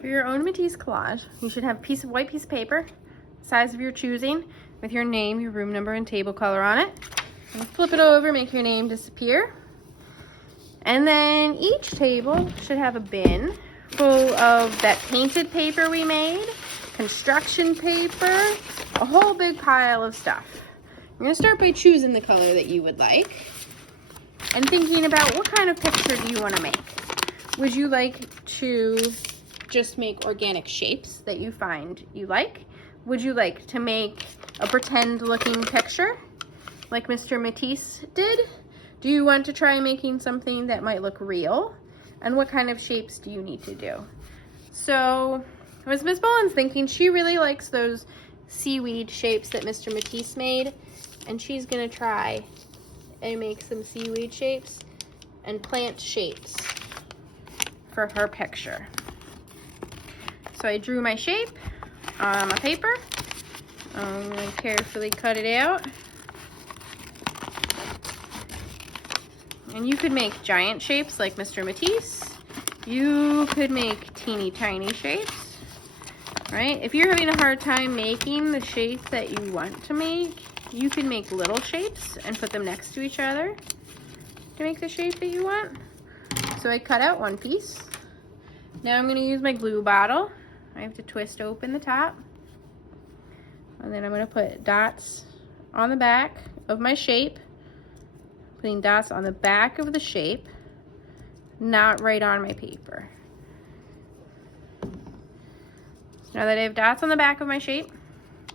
For your own Matisse collage, you should have a white piece of paper, size of your choosing, with your name, your room number, and table color on it. And flip it over, make your name disappear. And then each table should have a bin full of that painted paper we made, construction paper, a whole big pile of stuff. You're gonna start by choosing the color that you would like and thinking about what kind of picture do you wanna make. Would you like to just make organic shapes that you find you like? Would you like to make a pretend looking picture like Mr. Matisse did? Do you want to try making something that might look real? And what kind of shapes do you need to do? So as Miss Boland's thinking, she really likes those seaweed shapes that Mr. Matisse made, and she's gonna try and make some seaweed shapes and plant shapes for her picture. So I drew my shape on my paper. I'm gonna carefully cut it out. And you could make giant shapes like Mr. Matisse. You could make teeny tiny shapes, right? If you're having a hard time making the shapes that you want to make, you can make little shapes and put them next to each other to make the shape that you want. So I cut out one piece. Now I'm gonna use my glue bottle. I have to twist open the top. And then I'm gonna put dots on the back of my shape. Putting dots on the back of the shape, not right on my paper. So now that I have dots on the back of my shape,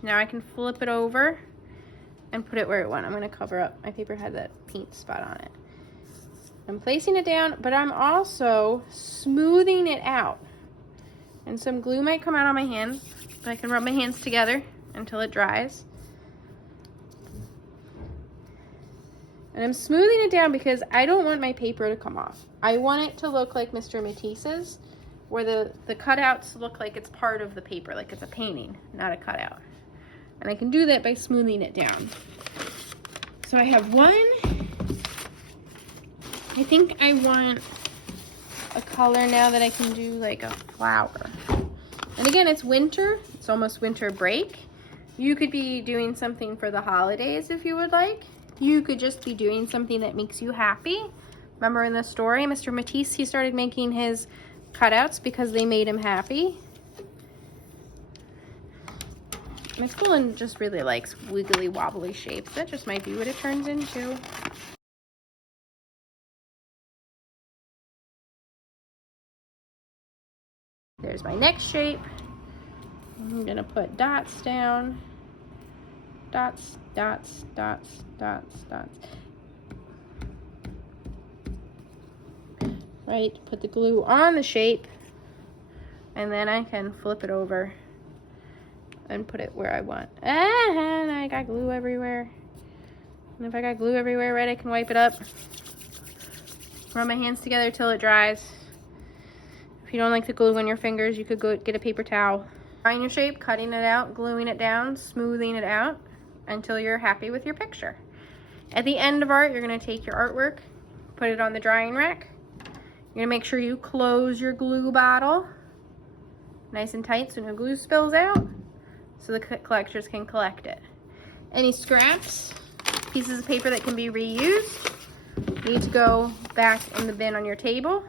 now I can flip it over and put it where I want. I'm gonna cover up, my paper had that paint spot on it. I'm placing it down, but I'm also smoothing it out. And some glue might come out on my hand, but I can rub my hands together until it dries. And I'm smoothing it down because I don't want my paper to come off. I want it to look like Mr. Matisse's, where the cutouts look like it's part of the paper, like it's a painting, not a cutout. And I can do that by smoothing it down. So I have one. I think I want a color now that I can do like a flower. And again, it's winter. It's almost winter break. You could be doing something for the holidays if you would like. You could just be doing something that makes you happy. Remember in the story, Mr. Matisse, he started making his cutouts because they made him happy. Miss Boland just really likes wiggly wobbly shapes. That just might be what it turns into. There's my next shape. I'm gonna put dots down. Dots, dots, dots, dots, dots. Right, put the glue on the shape, and then I can flip it over and put it where I want. And I got glue everywhere. And if I got glue everywhere, right, I can wipe it up. Rub my hands together till it dries. If you don't like the glue on your fingers, you could go get a paper towel. Drawing your shape, cutting it out, gluing it down, smoothing it out until you're happy with your picture. At the end of art, you're gonna take your artwork, put it on the drying rack. You're gonna make sure you close your glue bottle nice and tight so no glue spills out, so the collectors can collect it. Any scraps, pieces of paper that can be reused, need to go back in the bin on your table.